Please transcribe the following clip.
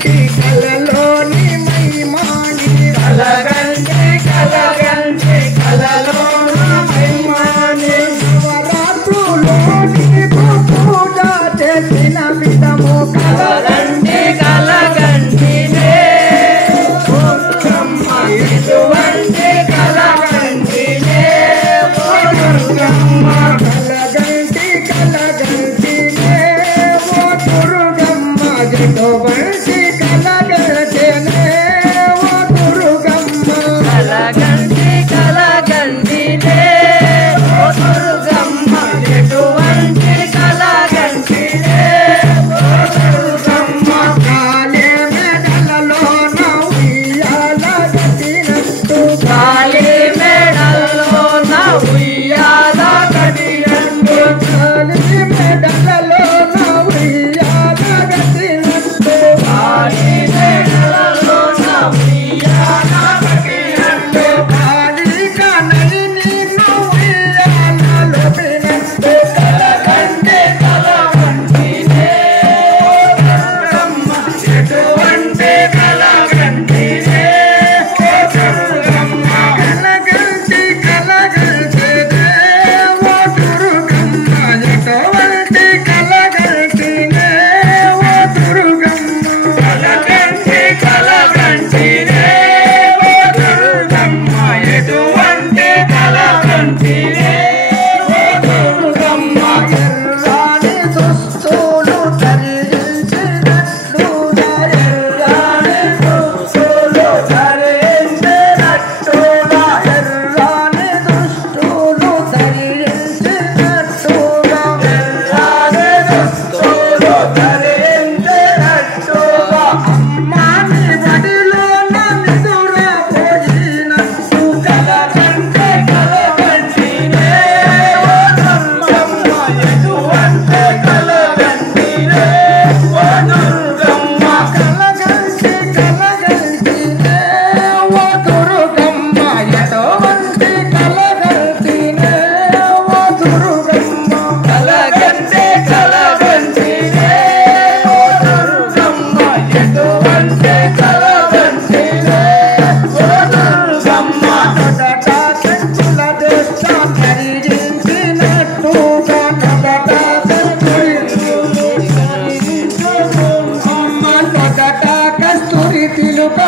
కలగంటి కలలోని మహిమాని కలగంటి కలగంటి కలలోని మహిమాని నవరాత్రులోని పూజ చేసిన విధము కలగంటి కలగంటి ఇటువంటి కలగంటి దుర్గమ్మ కలగంటి కలగంటి ఓ దుర్గమ్మ ఎటువంటి కలగంటి ఓ దుర్గమ్మ కలగంటి కలగంటి ఓ దుర్గమ్మ ఎటువంటి కలగంటి ఓ దుర్గమ్మ కాలే మెడలలో నవ్వియాల గట్టినట్టు కాలే మెడలలో నవ్వియాల గట్టినట్టు కాలే మెడలలో నవ్వియాల గట్టినట్టు కాలే మెడలలో నవ్వియాల గట్టినట్టు కాలి కనైని నవ్వియాల లోపినట్టు కలగంటి కలగంటి ఓ దుర్గమ్మ ఎటువంటి కలగంటి ఓ దుర్గమ్మ కలగంటి కలగంటి ఓ దుర్గమ్మ ఎటువంటి కలగంటి ఓ దుర్గమ్మ కలగంటి కలగంటి ఓ దుర్గమ్మ ఎటువంటి కలగంటి ఓ దుర్గమ్మ ఎర్రాని దుస్తులు ధరించినట్లుగా ఎర్రాని దుస్తులు ధరించినట్లుగా ఎర్రాని దుస్తులు ధరించినట్లుగా ఎర్రాని దుస్తులు ధరించినట్లుగా అమ్మాని వడిలోన నిదురపోయినట్టు కలగంటి కలగంటి ఓ దుర్గమ్మ ఎటువంటి కలగంటి ఓ దుర్గమ్మ కలగంటి కలగంటి ఓ దుర్గమ్మ ఎటువంటి కలగంటి ఓ దుర్గమ్మ కలగంటి కలగంటి ఓ దుర్గమ్మ ఎటువంటి కలగంటి ఓ దుర్గమ్మ నొదట కంచుల దృష్ట ధరించినట్టుగా నొదట అమ్మ నొదట కస్తూరి తిలుక